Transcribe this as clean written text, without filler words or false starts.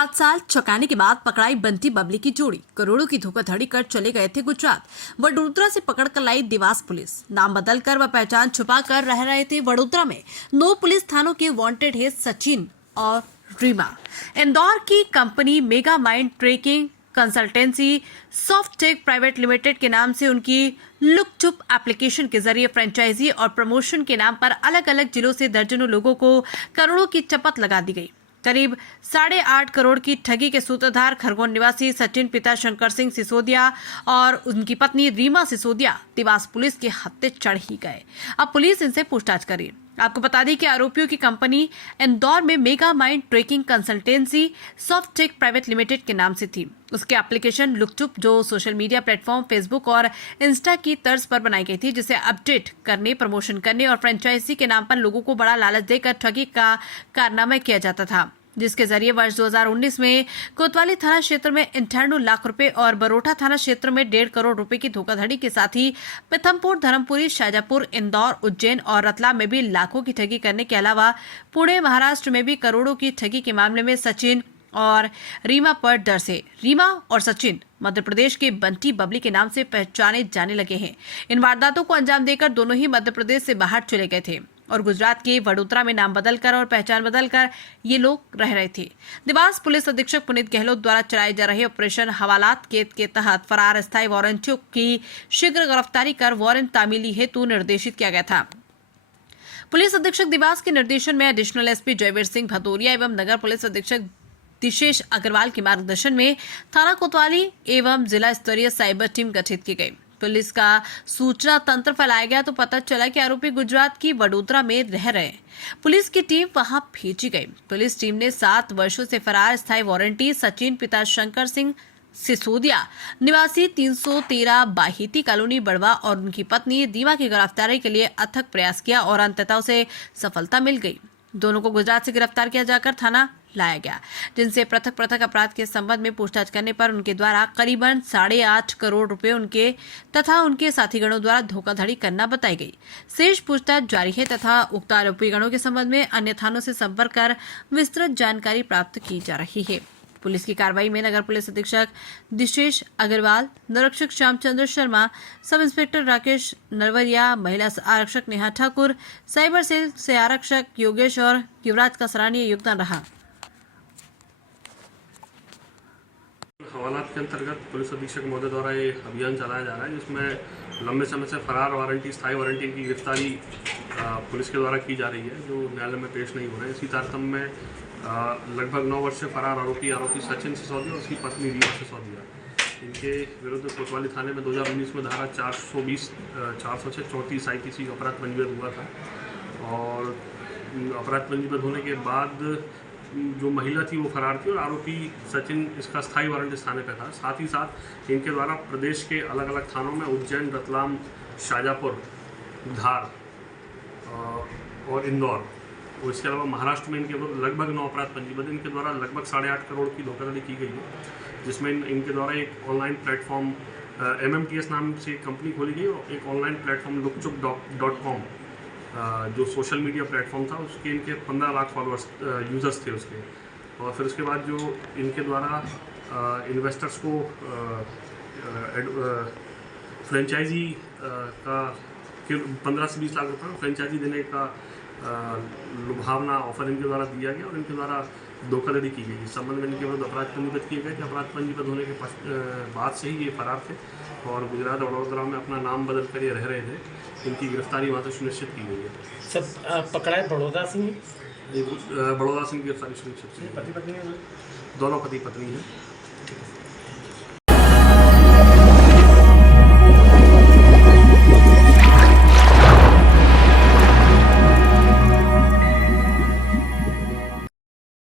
7 साल चौंकाने के बाद पकड़ाई बंटी बबली की जोड़ी। करोड़ों की धोखाधड़ी कर चले गए थे गुजरात। वडोदरा से पकड़कर लाई देवास पुलिस। नाम बदलकर व पहचान छुपा कर रह रहे थे वडोदरा में। 9 पुलिस थानों के वांटेड है सचिन और रीमा। इंदौर की company mega mind trekking consultancy Softtech private limited के नाम से उनकी लुक चुप एप्लीकेशन के जरिए फ्रेंचाइजी और प्रमोशन के नाम पर अलग अलग जिलों से दर्जनों लोगों को करोड़ों की चपत लगा दी गई। करीब 8.5 करोड़ की ठगी के सूत्रधार खरगोन निवासी सचिन पिता शंकर सिंह सिसोदिया और उनकी पत्नी रीमा सिसोदिया देवास पुलिस के हत्थे चढ़ ही गए। अब पुलिस इनसे पूछताछ करी। आपको बता दें कि आरोपियों की कंपनी इंदौर में mega mind trekking consultancy Softtech private limited के नाम से थी। उसके एप्लीकेशन लुकचुप जो सोशल मीडिया प्लेटफॉर्म फेसबुक और इंस्टा की तर्ज पर बनाई गई थी, जिसे अपडेट करने, प्रमोशन करने और फ्रेंचाइजी के नाम पर लोगों को बड़ा लालच देकर ठगी का कारनामा किया जाता था, जिसके जरिए वर्ष 2019 में कोतवाली थाना क्षेत्र में 98 लाख रुपए और बरोठा थाना क्षेत्र में 1.5 करोड़ रुपए की धोखाधड़ी के साथ ही पीथमपुर, धर्मपुरी, शाजापुर, इंदौर, उज्जैन और रतलाम में भी लाखों की ठगी करने के अलावा पुणे, महाराष्ट्र में भी करोड़ों की ठगी के मामले में सचिन और रीमा पर डर से रीमा और सचिन मध्य प्रदेश के बंटी बबली के नाम से पहचाने जाने लगे हैं। इन वारदातों को अंजाम देकर दोनों ही मध्य प्रदेश से बाहर चले गए थे और गुजरात के वडोदरा में नाम बदलकर और पहचान बदलकर ये लोग रह रहे थे। देवास पुलिस अधीक्षक पुनीत गहलोत द्वारा चलाए जा रहे ऑपरेशन हवालात के तहत फरार अस्थायी वारंटियों की शीघ्र गिरफ्तारी कर वारंट तामीली हेतु निर्देशित किया गया था। पुलिस अधीक्षक देवास के निर्देशन में एडिशनल एसपी जयवीर सिंह भदौरिया एवं नगर पुलिस अधीक्षक दिशेश अग्रवाल के मार्गदर्शन में थाना कोतवाली एवं जिला स्तरीय साइबर टीम गठित की गई। पुलिस का सूचना तंत्र फैलाया गया तो पता चला कि आरोपी गुजरात की वडोदरा में रह रहे। पुलिस की टीम वहां भेजी गई। पुलिस टीम ने 7 वर्षों से फरार स्थायी वारंटी सचिन पिता शंकर सिंह सिसोदिया निवासी 313 बाहिती कॉलोनी बड़वा और उनकी पत्नी रीमा की गिरफ्तारी के लिए अथक प्रयास किया और अंततः उसे सफलता मिल गई। दोनों को गुजरात से गिरफ्तार किया जाकर थाना लाया गया, जिनसे पृथक पृथक अपराध के संबंध में पूछताछ करने पर उनके द्वारा करीबन 8.5 करोड़ रुपए उनके तथा उनके साथीगणों द्वारा धोखाधड़ी करना बताई गई। शेष पूछताछ जारी है तथा उक्त आरोपी गणों के संबंध में अन्य थानों से संपर्क कर विस्तृत जानकारी प्राप्त की जा रही है। पुलिस की कार्रवाई में नगर पुलिस अधीक्षक दिशेश अग्रवाल, निरीक्षक श्यामचंद्र शर्मा, सब इंस्पेक्टर राकेश नरवरिया, महिला आरक्षक नेहा ठाकुर, साइबर सेल से आरक्षक योगेश और युवराज का सराहनीय योगदान रहा। हवालात के अंतर्गत पुलिस अधीक्षक महोदय द्वारा ये अभियान चलाया जा रहा है, जिसमें लंबे समय से फरार वारंटी, स्थायी वारंटी की गिरफ्तारी पुलिस के द्वारा की जा रही है, जो न्यायालय में पेश नहीं हो रहे हैं। इसी तारतम्य में लगभग 9 वर्ष से फरार आरोपी सचिन सिसोदिया और उसकी पत्नी रीमा सिसोदिया, इनके विरुद्ध कोतवाली थाने में 2019 में धारा 420, 406, 34 IPC अपराध पंजीबद्ध हुआ था और अपराध पंजीबद्ध होने के बाद जो महिला थी वो फरार थी और आरोपी सचिन इसका स्थायी वारंट इस थाने पर था। साथ ही साथ इनके द्वारा प्रदेश के अलग अलग थानों में उज्जैन, रतलाम, शाजापुर, धार और इंदौर और इसके अलावा महाराष्ट्र में इनके लगभग 9 अपराध पंजीबद्ध। इनके द्वारा लगभग 8.5 करोड़ की धोखाधड़ी की गई है, जिसमें इनके द्वारा एक ऑनलाइन प्लेटफॉर्म MMTS नाम से कंपनी खोली गई और एक ऑनलाइन प्लेटफॉर्म lukchup.com जो सोशल मीडिया प्लेटफॉर्म था, उसके इनके 15 लाख फॉलोअर्स यूज़र्स थे उसके। और फिर उसके बाद जो इनके द्वारा इन्वेस्टर्स को फ्रेंचाइजी का 15 से 20 लाख रुपये फ्रेंचाइजी देने का लुभावना ऑफर इनके द्वारा दिया गया और इनके द्वारा धोखाधड़ी की गई। इस संबंध में इनके विरुद्ध अपराध पंजीबद्ध किए गए थे। अपराध पंजीबद्ध होने के बाद से ही ये फरार थे और गुजरात और वडोदरा में अपना नाम बदल कर ये रह रहे थे। इनकी गिरफ्तारी वहाँ से सुनिश्चित की गई है। सब पकड़ा है बड़ौदा सिंह की गिरफ्तारी सुनिश्चित की। पति पत्नी दोनों पति पत्नी हैं।